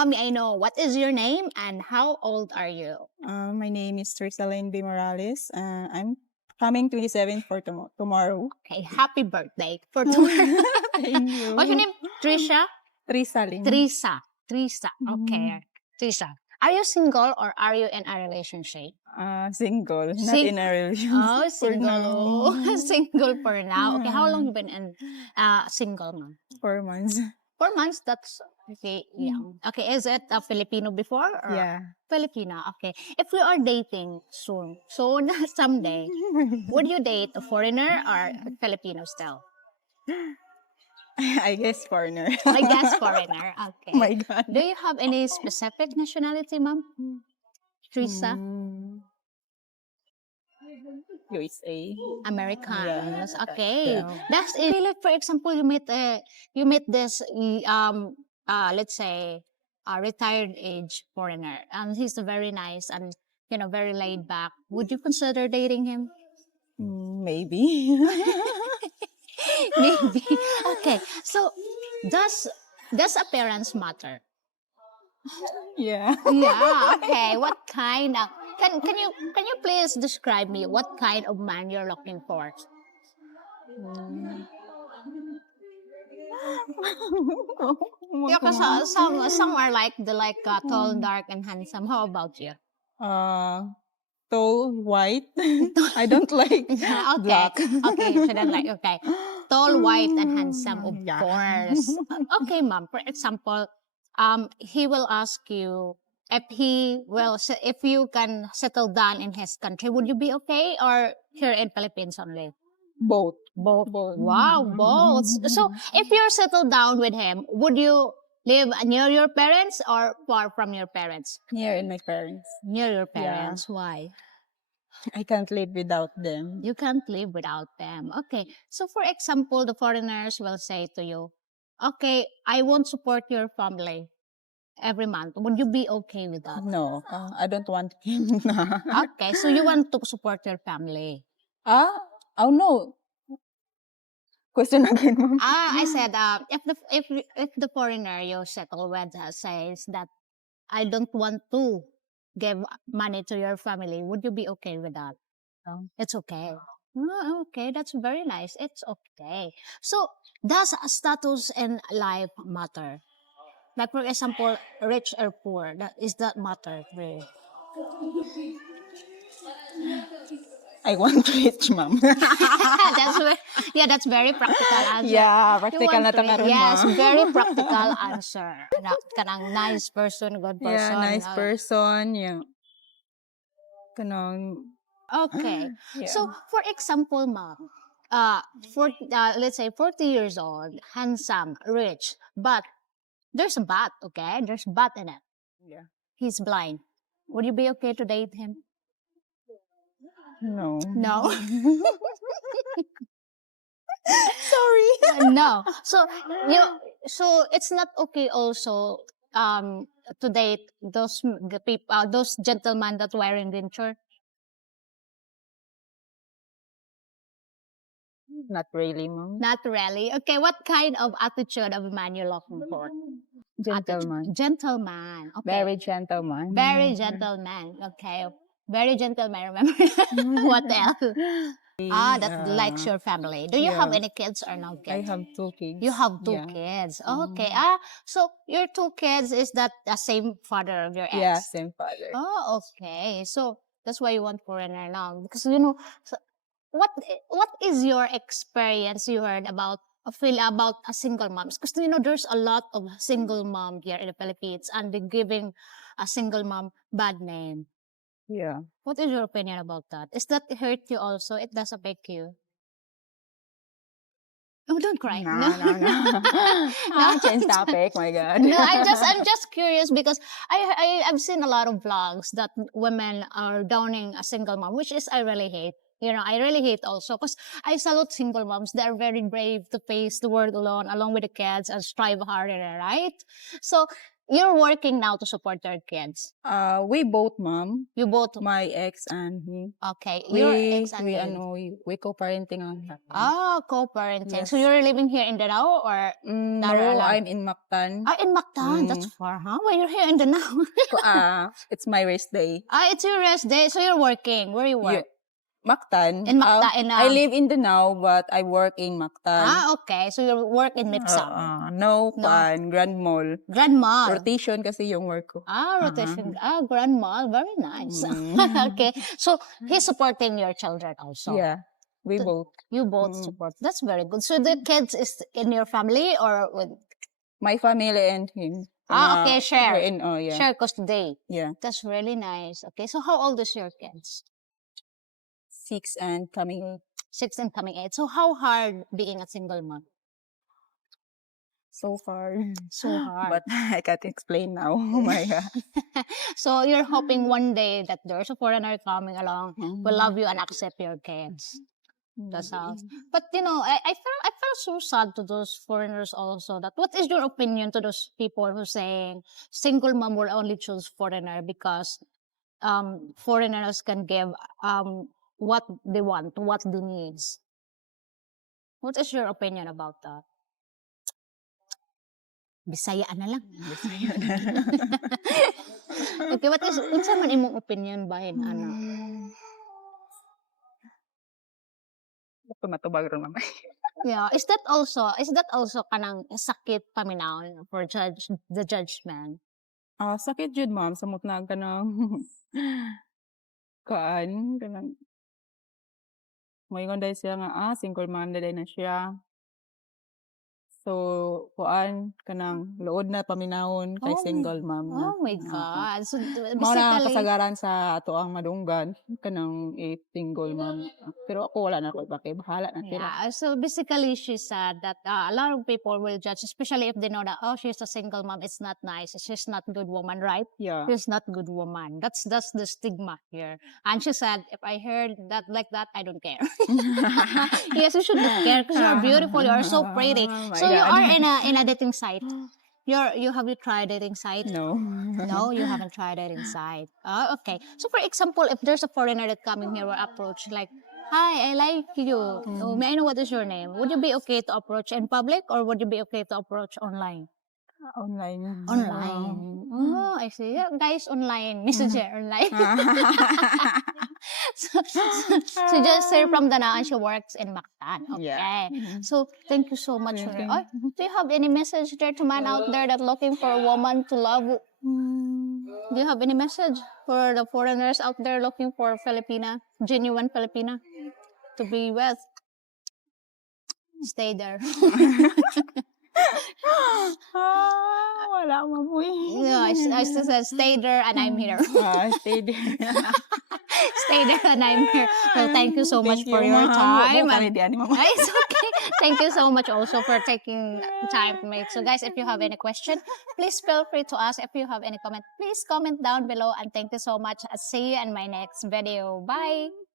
mom, I know what is your name and how old are you? My name is Trisalene B. Morales. I'm coming 27 for tomorrow. Okay, happy birthday for tomorrow. Thank you. What's your name? Trisha? Trisalene. Trisa. Trisa. Okay. Mm. Trisa. Are you single or are you in a relationship? Single, not in a relationship. Oh, for single. now. Oh, single for now. Okay, how long Yeah. you been in single, ma'am? 4 months. 4 months, that's okay. Yeah. Okay, is it a Filipino before or Yeah. Filipina? Okay. If we are dating soon, someday, would you date a foreigner or a Filipino still? I guess foreigner. I guess foreigner. Okay. My God. Do you have any specific nationality, ma'am? Teresa? USA. Americans. Yeah. Okay. Yeah. That's okay. Like for example, you meet this let's say a retired age foreigner, and he's very nice and very laid back. Would you consider dating him? Maybe. Maybe. Okay. So does appearance matter? Yeah. Yeah. Okay. What kind of can you please describe me what kind of man you're looking for? Yeah, because some are like tall, dark, and handsome. How about you? Tall, white. I don't like Okay. black. Okay, you shouldn't like. Okay, tall, white, and handsome, of Yeah. course. Okay, ma'am. For example, he will ask you if you can settle down in his country. Would you be okay, or here in Philippines only? Both. Both. Both. Wow, both. So, if you're settled down with him, would you live near your parents or far from your parents? Near in my parents. Near your Yeah. parents. Why? I can't live without them. You can't live without them. Okay. So, for example, the foreigners will say to you, okay, I won't support your family every month. Would you be okay with that? No, I don't want him. Okay. So, you want to support your family. Oh no. Question again, ma'am. I said, if the foreigner you settle with says that I don't want to give money to your family, would you be okay with that? No. It's okay. Oh, okay, that's very nice. It's okay. So, does status in life matter? Like for example, rich or poor, is that matter for you? I want rich, ma'am. That's very practical answer. Yeah, You practical want na to to karon, yes, ma'am. very practical answer. Kanang nice person, good Yeah, person. nice person. Yeah. Kanang, Okay. yeah. So, for example, ma'am, let's say 40 years old, handsome, rich, but there's a but, okay? There's but in it. Yeah. He's blind. Would you be okay to date him? No. No. Sorry. No. So it's not okay also to date those gentlemen that wearing denture. Not really, ma'am. Not really. Okay, what kind of attitude of a man you're looking for? Gentleman. Gentleman. Okay. Very gentleman. Very gentleman. Okay. Very gentleman. Remember what else? That likes your family. Do you have Yeah. any kids or no I kids? have 2 kids. You have two Yeah. kids. Okay. Mm. So your 2 kids, is that the same father of your ex? Yeah, same father. Oh, okay. So that's why you want foreigner now, because so what is your experience you heard about about a single moms? Because there's a lot of single mom here in the Philippines, and they're giving a single mom bad name. Yeah. What is your opinion about that? Is that hurt you also? It does affect you? Oh, don't cry. No. Change topic. My God. No, I'm just curious because I've seen a lot of vlogs that women are downing a single mom, which is I really hate. I really hate also because I salute single moms. They're very brave to face the world alone, along with the kids, and strive harder, right? So you're working now to support your kids. We both, mom, You both, my ex and me. okay, your ex and we you. ano, we co-parenting ang Co-parenting. So Yes. you're living here in Danao or No, Daraalam? I'm in Mactan. in Mactan? That's far, huh? Why you're here in Danao? It's my rest day. It's your rest day, so you're working. Where you work? Mactan. In Mactan, I live in Danao, but I work in Mactan. Okay. So you work in Mipsam. No, No. Grand Mall. Grand Mall. Rotation kasi yung work ko. Rotation. Grand Mall. Very nice. Okay. So he's supporting your children also. Yeah, we both. You both support. That's very good. So the kids is in your family or with? My family and him. Okay, share. we're in, yeah. Share cost today. Yeah. That's really nice. Okay. So how old is your kids? 6 and coming 8. 6 and coming 8. So how hard being a single mom? So far. So hard. But I can't explain now. Oh my God. So you're hoping one day that there's a foreigner coming along will love you and accept your kids. That's how. But you know, I felt so sad to those foreigners also. That what is your opinion to those people who saying single mom will only choose foreigner because foreigners can give what they want, what they needs. What is your opinion about that? Bisayaan na lang. Okay, what is unsa man imong opinion bahin ano? Matubag ron mamay. Yeah, is that also kanang sakit paminaw for the judgment? Sakit jud, ma'am, samot na ka ng kanang moingon dahil siya nga single mom na na siya. So kanang luod na paminawon kay single mom na. Oh my God. So Mao na basically, kasagaran sa ato ang madunggan kanang single mom. Pero ako wala na ako bakit bahala na sila. yeah. So basically, she said that a lot of people will judge, especially if they know that she's a single mom. It's not nice. She's not good woman, right? Yeah. She's not good woman. That's the stigma here. And she said, if I heard that like that, I don't care. Yes, you should not care because you're beautiful. You are so pretty. Oh my So you God. are in a dating site. Have you tried dating site? No. No, you haven't tried dating site. Okay. So for example, if there's a foreigner that coming here will approach like, hi, I like you. Oh, may I know what is your name? Would you be okay to approach in public or would you be okay to approach online? Online. Online. Oh, I see. Yeah, guys, online. Messenger, online. so just say from Danao and she works in Mactan. Okay. Yeah. So thank you so much. Okay. Do you have any message there to man out there that looking for a woman to love? Do you have any message for the foreigners out there looking for Filipina, genuine Filipina to be with? Stay there. Wala mabuhi. No, I still said stay there and I'm here. Stay there. Stay there and I'm here. So thank you so much Thank for you, your ma'am. time. Wala ka ni mama. It's okay. Thank you so much also for taking time to make. So guys, if you have any question, please feel free to ask. If you have any comment, please comment down below. And thank you so much. I'll see you in my next video. Bye.